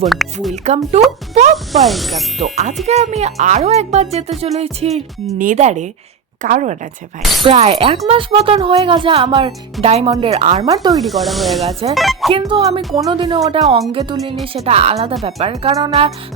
Everyone, welcome to pop Minecraft. তো আজকে আমি আরো একবার যেতে চলেছি নেদারে। কারণ আছে ভাই, প্রায় 1 মাস মতন হয়ে গেছে আমার ডায়মন্ডের আর্মার তৈরি করা হয়ে গেছে, কিন্তু আমি কোনোদিনও ওটা অঙ্গে তুলিনি। সেটা আলাদা ব্যাপার, কারণ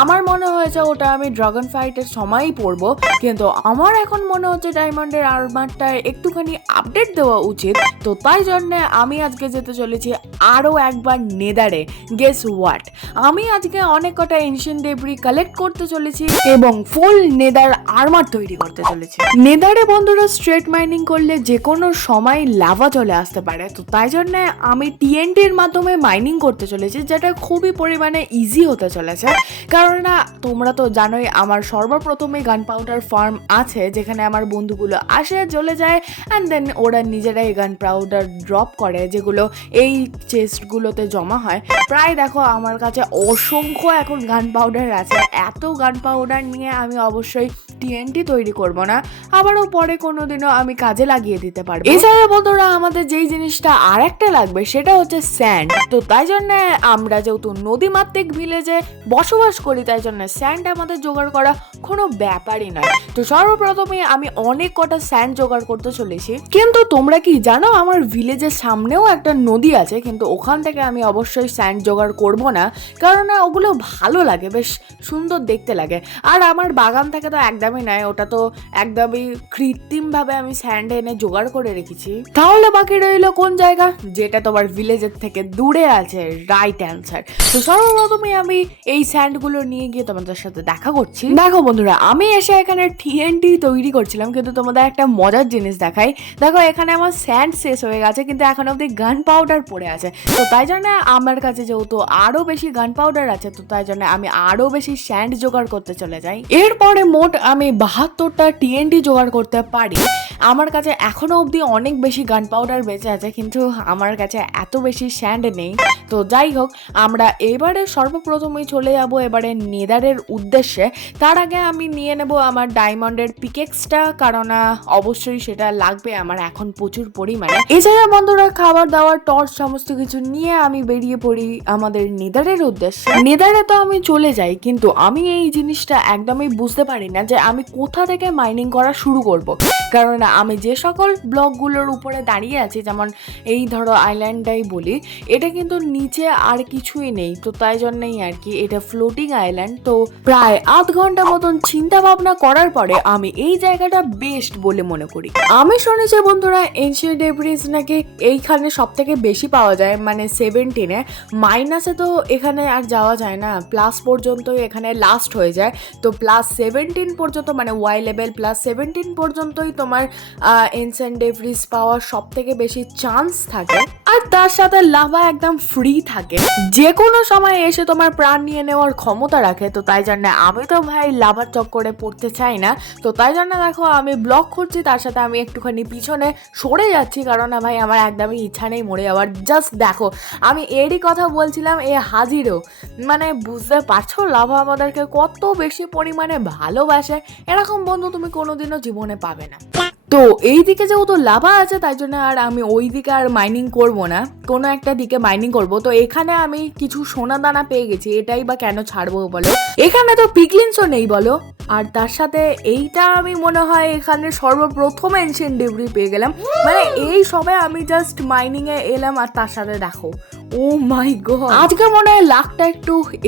আমার মনে হয়েছে ওটা আমি ড্রাগন ফাইটের সময়ই পরবো। কিন্তু আমার এখন মনে হচ্ছে ডায়মন্ডের আর্মারটা একটুখানি আপডেট দেওয়া উচিত। তো তাই জন্যে আমি আজকে যেতে চলেছি আরও একবার নেদারে। গেস হোয়াট, আমি আজকে অনেক কটা এনশিয়েন্ট ডেব্রি কালেক্ট করতে চলেছি এবং ফুল নেদার আর্মার তৈরি করতে চলেছি। নেদারে বন্ধুরা স্ট্রেট মাইনিং করলে যে কোনো সময় লাভা চলে আসতে পারে। তো তাই জন্য আমি টিএনটির মাধ্যমে মাইনিং করতে চলেছি, যেটা খুবই পরিমাণে ইজি হতে চলেছে। কারণ না, তোমরা তো জানোই আমার সর্বপ্রথমে গান পাউডার ফার্ম আছে, যেখানে আমার বন্ধুগুলো আসে চলে যায় অ্যান্ড দেন ওরা নিজেরাই গান পাউডার ড্রপ করে, যেগুলো এই চেস্টগুলোতে জমা হয়। প্রায় দেখো আমার কাছে অসংখ্য এখন গান পাউডার আছে। এত গান পাউডার নিয়ে আমি অবশ্যই টিএনটি তৈরি করব না, আবারও পরে কোনোদিনও আমি কাজে লাগিয়ে দিতে পারবো। এছাড়া বন্ধুরা আমাদের যেই জিনিসটা আর একটা লাগবে সেটা হচ্ছে স্যান্ড। তো তাই জন্য আমরা যেহেতু নদীমাতৃক ভিলেজে বসবাস করি, তাই জন্য স্যান্ড আমাদের জোগাড় করা কোনো ব্যাপারই নয়। তো সর্বপ্রথমে আমি অনেক কটা স্যান্ড জোগাড় করতে চলেছি। কিন্তু তোমরা কি জানো আমার ভিলেজের সামনেও একটা নদী আছে, কিন্তু ওখান থেকে আমি অবশ্যই স্যান্ড জোগাড় করব না, কারণ ওগুলো ভালো লাগে, বেশ সুন্দর দেখতে লাগে। আর আমার বাগান থেকে তো একদমই নয়, ওটা তো একদমই কৃত্রিমভাবে আমি স্যান্ড এনে জোগাড় করে রেখেছি। তাহলে বাকি রইলো কোন জায়গা, যেটা তোমার ভিলেজের থেকে দূরে আছে? Right answer. তো সর্বপ্রথমে আমি এই স্যান্ডগুলো নিয়ে গিয়ে তোমাদের সাথে দেখা করছি। দেখো বন্ধুরা, আমি এসে এখানে টিএনটি তৈরি করছিলাম, কিন্তু তোমাদের একটা মজার জিনিস দেখাই। দেখো এখানে আমার স্যান্ড শেষ হয়ে গেছে, কিন্তু এখন অব্দি গান পাউডার পড়ে আছে। তো তাই জন্য আমার কাছে যেহেতু আরো বেশি গান পাউডার আছে, তো তাই জন্য আমি আরো বেশি স্যান্ড জোগাড় করতে চলে যাই। এরপরে মোট আমি 72টা টিএনটি জোগাড় করতে পারি। আমার কাছে এখনো অবধি অনেক বেশি গান পাউডার বেঁচে আছে, কিন্তু আমার কাছে এত বেশি স্যান্ড নেই। তো যাই হোক, আমরা এবারে সর্বপ্রথমেই চলে যাব এবারে নেদারের উদ্দেশ্যে। তার আগে আমি নিয়ে নেব আমার ডায়মন্ডের পিকেক্সটা, কারণ অবশ্যই সেটা লাগবে আমার এখন প্রচুর পরিমাণে। এছাড়া বন্ধুরা খাবার দাবার টর্চ সমস্ত কিছু নিয়ে আমি বেরিয়ে পড়ি আমাদের নেদারের উদ্দেশ্যে। নেদারে তো আমি চলে যাই, কিন্তু আমি এই জিনিসটা একদমই বুঝতে পারি না যে আমি কোথা থেকে মাইনিং করা শুরু করব। কারণ আমি যে সকল ব্লকগুলোর উপরে দাঁড়িয়ে আছি, যেমন এই ধরো আইল্যান্ডটাই বলি, এটা কিন্তু নিচে আর কিছুই নেই। তো তাই জন্যই আর কি এটা ফ্লোটিং আইল্যান্ড। তো প্রায় আধ ঘন্টা মতন চিন্তা ভাবনা করার পরে আমি এই জায়গাটা বেস্ট বলে মনে করি। আমি শুনেছি বন্ধুরা এনশিয়েন্ট ডেব্রিজ নাকি এইখানে সব থেকে বেশি পাওয়া যায়, মানে 17-এ। মাইনাসে তো এখানে আর যাওয়া যায় না, প্লাস পর্যন্তই এখানে লাস্ট হয়ে যায়। তো +17 পর্যন্ত, মানে ওয়াই লেভেল +17 পর্যন্তই তোমার এনশিয়েন্ট ডেব্রিজ পাওয়ার সব থেকে বেশি চান্স থাকে। আর তার সাথে লাভা একদম ফ্রি থাকে, যে কোনো সময় এসে তোমার প্রাণ নিয়ে নেওয়ার ক্ষমতা রাখে। তো তাই জন্য আমি তো ভাই লাভার চক্করে পড়তে চাই না। তো তাই জন্য দেখো আমি ব্লক করছি, তার সাথে আমি একটুখানি পিছনে সরে যাচ্ছি, কারণ না ভাই আমার একদমই ইচ্ছা নেই মরে যাওয়ার। জাস্ট দেখো আমি এরই কথা বলছিলাম, এ হাজিরও। মানে বুঝতে পারছো লাভা আমাদেরকে কত বেশি পরিমাণে ভালোবাসে। এরকম বন্ধু তুমি কোনোদিনও জীবনে পাবে না। তো এই দিকে যেহেতু লাভা আছে, তাই জন্য আর আমি ওই দিকে আর মাইনিং করব না, কোনো একটা দিকে মাইনিং করব। তো এখানে আমি কিছু সোনা দানা পেয়ে গেছি, এটাই বা কেন ছাড়বো বলো? এখানে তো পিকলিন্সও নেই বলো। আর তার সাথে এইটা আমি মনে হয় এখানে সর্বপ্রথম এনশিয়েন্ট ডেব্রি পেয়ে গেলাম। মানে এই সবে আমি জাস্ট মাইনিং এ এলাম, আর তার সাথে দেখো ও মাই গড, আজকে মনে হয় লাকটা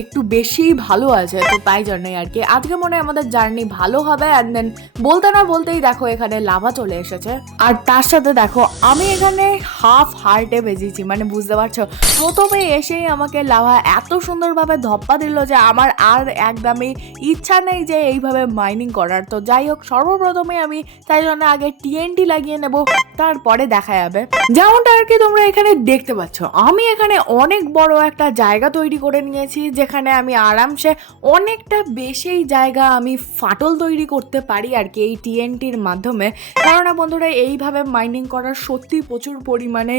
একটু বেশি ভালো আছে। তো তাই জন্যই আর কি আজকে মনে হয় আমাদের জার্নি ভালো হবে। অ্যান্ড দেন বলতে না বলতেই দেখো এখানে লাভা চলে এসেছে। আর তার সাথে দেখো আমি এখানে হাফ হার্টে বেজেছি, মানে বুঝতে পারছো প্রথমে এসেই আমাকে লাভা এত সুন্দরভাবে ধপ্পা দিল যে আমার আর একদমই ইচ্ছা নেই যে এইভাবে মাইনিং করার। তো যাই হোক, সর্বপ্রথমে আমি তাই জন্য আগে টিএনটি লাগিয়ে নেব, তারপরে দেখা যাবে। যেমনটা আর কি তোমরা এখানে দেখতে পাচ্ছ, আমি এখানে অনেক বড় একটা জায়গা তৈরি করে নিয়েছি, যেখানে আমি আরামসে অনেকটা বেশি জায়গা আমি ফাটল তৈরি করতে পারি আর কি এই টিএনটির মাধ্যমে। কারণ বন্ধুরা এইভাবে মাইনিং করা সত্যি প্রচুর পরিমাণে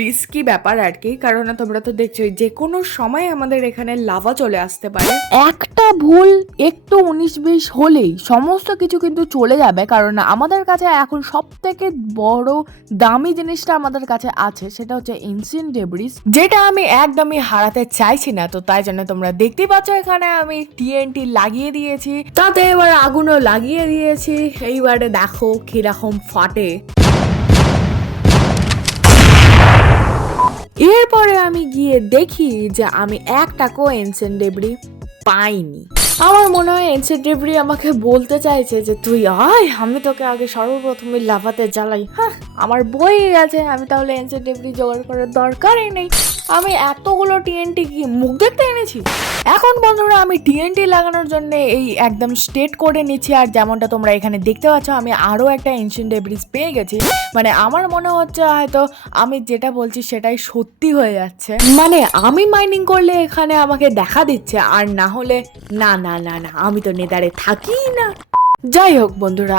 রিস্কি ব্যাপার আর কি। কারণ তোমরা তো দেখছোই যে কোনো সময় আমাদের এখানে লাভা চলে আসতে পারে। একটা ভুল একটু 19-20 হলেই সমস্ত কিছু কিন্তু চলে যাবে। কারণ আমাদের কাছে এখন সব থেকে বড় বড় দামি জিনিসটা আমাদের কাছে আছে, সেটা হচ্ছে এনসিয়েন্ট ডেব্রিস, যেটা আমি একদমই হারাতে চাইছি না। তো তাই জন্য তোমরা দেখতে পাচ্ছ এখানে আমি টিএনটি লাগিয়ে দিয়েছি, তাতে এবার আগুনও লাগিয়ে দিয়েছি। এইবারে দেখো কিরকম ফাটে। এরপরে আমি গিয়ে দেখি যে আমি একটাকেও এনসিয়েন্ট ডেব্রি পাইনি। আমার মনে হয় এনসিয়েন্ট ডেব্রি আমাকে বলতে চাইছে যে তুই আয়, আমি তোকে আগে সর্বপ্রথমে লাভাতে জ্বালাই। হ্যাঁ, আমার বই আছে, আমি তাহলে এনসিয়েন্ট ডেব্রি জোগাড় করার দরকারই নেই। আমি এতগুলো টিএনটি কি মুখ দেখতে এনেছি? এখন বন্ধুরা আমি টিএনটি লাগানোর জন্য এই একদম স্টেট করে নিচ্ছি। আর যেমনটা তোমরা এখানে দেখতে পাচ্ছ আমি আরও একটা এনশিয়েন্ট ডেব্রিস পেয়ে গেছি। মানে আমার মনে হচ্ছে হয়তো আমি যেটা বলছি সেটাই সত্যি হয়ে যাচ্ছে। মানে আমি মাইনিং করলে এখানে আমাকে দেখা দিচ্ছে, আর না হলে না না না না, আমি তো নেদারে থাকি না। যাই হোক বন্ধুরা,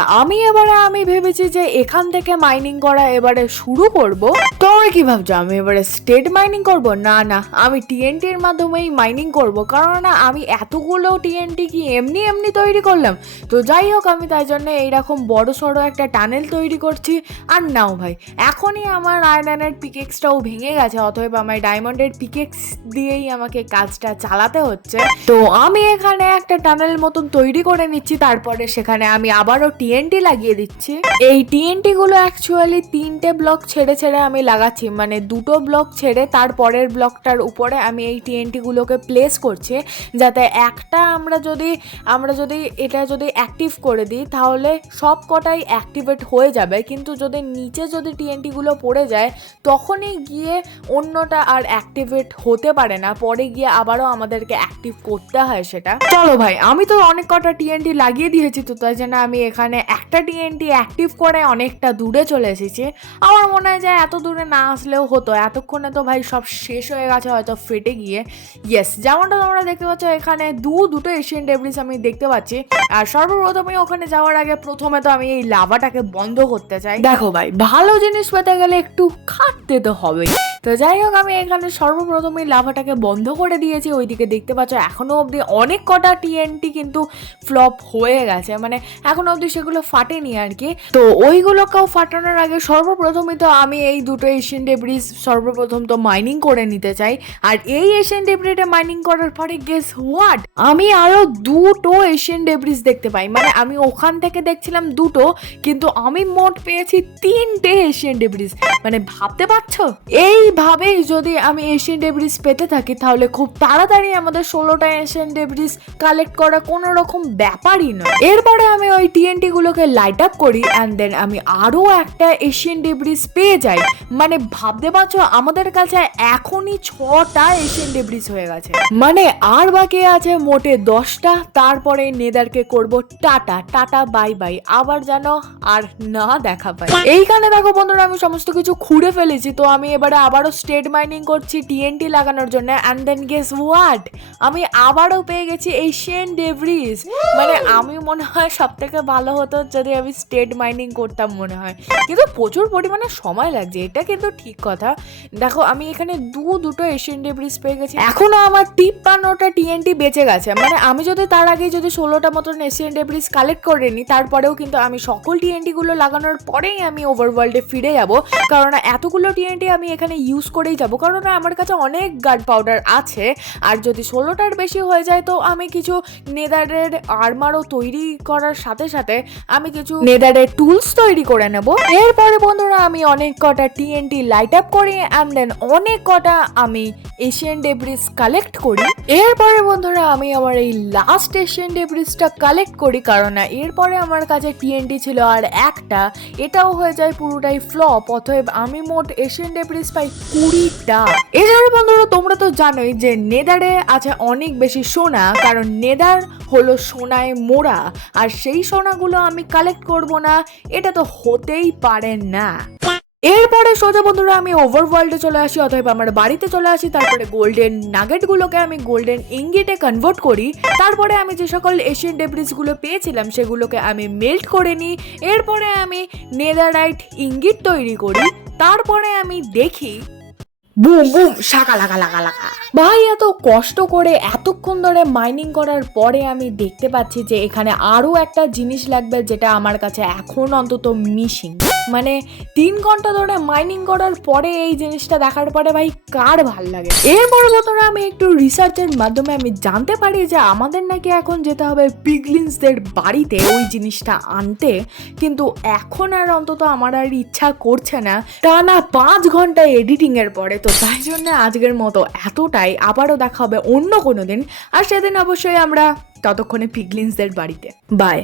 আমি ভেবেছি যে এখান থেকে মাইনিং করা এবারে শুরু করব। তোমরা কি ভাবছো আমি এবারে স্টেট মাইনিং করব? না না, আমি টিএনটির মাধ্যমেই মাইনিং করব, কারণ না আমি এতগুলো টিএনটি কি এমনি এমনি তৈরি করলাম। তো যাই হোক, আমি তাই জন্য এইরকম বড় সড়ো একটা টানেল তৈরি করছি। আর নাও ভাই, এখনই আমার আয়রনের পিকেক্সটাও ভেঙে গেছে, অতএব আমার ডায়মন্ডের পিকেক্স দিয়েই আমাকে কাজটা চালাতে হচ্ছে। তো আমি এখানে একটা টানেল মতন তৈরি করে নিচ্ছি, তারপরে সেখানে আমি আবারও টিএনটি লাগিয়ে দিচ্ছি। এই টিএনটি গুলো অ্যাকচুয়ালি 3টে ব্লক ছেড়ে ছেড়ে আমি লাগাচ্ছি, মানে 2টো ব্লক ছেড়ে তারপরের ব্লকটার উপরে আমি এই টিএনটি গুলোকে প্লেস করছি, যাতে একটা আমরা যদি এটা যদি অ্যাক্টিভ করে দিই তাহলে সব কটাই অ্যাক্টিভেট হয়ে যাবে, কিন্তু যদি নিচে যদি টিএনটি গুলো পড়ে যায় তখনই গিয়ে অন্যটা আর অ্যাক্টিভেট হতে পারে না, পরে গিয়ে আবারও আমাদেরকে অ্যাক্টিভ করতে হয় সেটা। চলো ভাই, আমি তো অনেক কটা টিএনটি লাগিয়ে দিয়েছি, তো তাই জন্য আমি এখানে একটা টিএনটি অ্যাক্টিভ করে অনেকটা দূরে চলে এসেছি। আমার মনে হয় যে এত দূরে না আসলেও হতো, এতক্ষণে তো ভাই সব শেষ হয়ে গেছে হয়তো ফেটে গিয়ে। ইয়েস, যেমনটা তোমরা দেখতে পাচ্ছ এখানে দুটো এশিয়ান ডেব্রিস আমি দেখতে পাচ্ছি। আর সর্বপ্রথমে ওখানে যাওয়ার আগে প্রথমে তো আমি এই লাভাটাকে বন্ধ করতে চাই। দেখো ভাই, ভালো জিনিস পেতে গেলে একটু খাটতে তো হবেই। তো যাই হোক, আমি এখানে সর্বপ্রথমে লাভাটাকে বন্ধ করে দিয়েছি। ওইদিকে দেখতে পাচ্ছ এখনো অবধি অনেক কটা টিএনটি কিন্তু ফ্লপ হয়ে গেছে, মানে এখনো অবধি সেগুলো ফাটেনি আর কি। তো ওইগুলোকেও ফাটানোর আগে সর্বপ্রথমে তো আমি এই দুটো এশিয়ান ডেব্রিস সর্বপ্রথম তো মাইনিং করে নিতে চাই। আর এই এশিয়ান ডেব্রিসে মাইনিং করার পরে গেস হোয়াট, আমি আরো দুটো এশিয়ান ডেব্রিস দেখতে পাই। মানে আমি ওখান থেকে দেখছিলাম দুটো, কিন্তু আমি মোট পেয়েছি 3টে এশিয়ান ডেব্রিস। মানে ভাবতে পারছো, এইভাবেই যদি আমি এশিয়ান ডেব্রিস পেতে থাকি তাহলে খুব তাড়াতাড়ি আমাদের 16টা এশিয়ান ডেব্রিস কালেক্ট করা কোনো রকম ব্যাপারই নয়। এরপরে আমি ওই টিএনটি গুলোকে লাইট আপ করি, অ্যান্ড দেন আমি আরো একটা এশিয়ান ডেব্রিস পেয়ে যাই। মানে ভাবতে পারছো, আমাদের কাছে এখনই 6টা এশিয়ান ডেব্রিস হয়ে গেছে, মানে আর বাকি আছে মোটে 10টা। তারপরে নেদারকে করব টাটা টাটা বাই বাই, আবার যেন আর না দেখা পাই। এইখানে দেখো বন্ধুরা, আমি সমস্ত কিছু খুঁড়ে ফেলেছি। তো আমি এবারে আবারও স্টেট মাইনিং করছি টিএনটি লাগানোর জন্য, অ্যান্ড দেন গেস হোয়াট, আমি আবারও পেয়ে গেছি এশিয়ান ডেব্রিস। মানে আমি মনে হয় সব থেকে ভালো হতো যদি আমি স্টেট মাইনিং করতাম মনে হয়, কিন্তু প্রচুর পরিমাণে সময় লাগছে, এটা কিন্তু ঠিক কথা। দেখো আমি এখানে দুটো এশিয়ান ডেব্রিস পেয়ে গেছি, এখনো আমার 53টা টিএনটি বেঁচে গেছে। মানে আমি যদি তার আগে যদি 16টা মতন এশিয়ান ডেব্রিস কালেক্ট করে নিই, তারপরেও কিন্তু আমি সকল টিএনটি গুলো লাগানোর পরেই আমি ওভারওয়ার্ল্ডে ফিরে যাব, কারণ এতগুলো টিএনটি আমি এখানে ইউজ করেই যাব, কারণ আমার কাছে অনেক গার্ড পাউডার আছে। আর যদি 16টার বেশি হয়ে যায় তো আমি কিছু নেদারের আর্মারও তৈরি করার সাথে সাথে আমি কিছু নেদারের টুলস তৈরি করে নেব। এরপরে বন্ধুরা আমি অনেক কটা টিএনটি লাইট আপ করি, অ্যান্ড দেন অনেক কটা আমি এশিয়ান ডেব্রিস কালেক্ট করি। এরপরে বন্ধুরা আমি আমার এই লাস্ট এশিয়ান ডেব্রিসটা কালেক্ট করি, কারণ এরপরে আমার কাছে টিএনটি ছিল আর একটা, এটাও হয়ে যায় পুরোটাই ফ্লপ। অতএব আমি মোট এশিয়ান ডেব্রিস পাই 20টা। এছাড়া বন্ধুরা তোমরা তো জানোই যে নেদারে আছে অনেক বেশি সোনা, কারণ নেদার হলো সোনায় মোড়া, আর সেই সোনাগুলো আমি কালেক্ট করব না, এটা তো হতেই পারে না। এরপরে সোজা বন্ধুরা আমি ওভারওয়ার্ল্ডে চলে আসি, অতএব আমার বাড়িতে চলে আসি। তারপরে গোল্ডেন নাগেটগুলোকে আমি গোল্ডেন ইঙ্গিটে কনভার্ট করি। তারপরে আমি যে সকল এশিয়ান ডেব্রিসগুলো পেয়েছিলাম সেগুলোকে আমি মেল্ট করে নিই। এরপরে আমি নেদারাইট ইঙ্গিট তৈরি করি। তারপরে আমি দেখি বুম বুম শাকা লাগা লাগা লাগা। ভাই এত কষ্ট করে এতক্ষণ ধরে মাইনিং করার পরে আমি দেখতে পাচ্ছি যে এখানে আরো একটা জিনিস লাগবে, যেটা আমার কাছে এখন অন্তত মিসিং। মানে 3 ঘন্টা ধরে মাইনিং করার পরে এই জিনিসটা দেখার পরে ভাই কার ভাল লাগে। এরপর বন্ধুরা আমি একটু রিসার্চের মাধ্যমে আমি জানতে পারি যে আমাদের নাকি এখন যেতে হবে পিগলিন্সদের বাড়িতে ওই জিনিসটা আনতে, কিন্তু এখন আর অন্তত আমার আর ইচ্ছা করছে না টানা 5 ঘন্টা এডিটিং এর পরে। তো তাই জন্য আজকের মতো এতটাই, আবারও দেখা হবে অন্য কোনো দিন, আর সেদিন অবশ্যই আমরা ততক্ষণে পিগলিন্সদের বাড়িতে। বাই।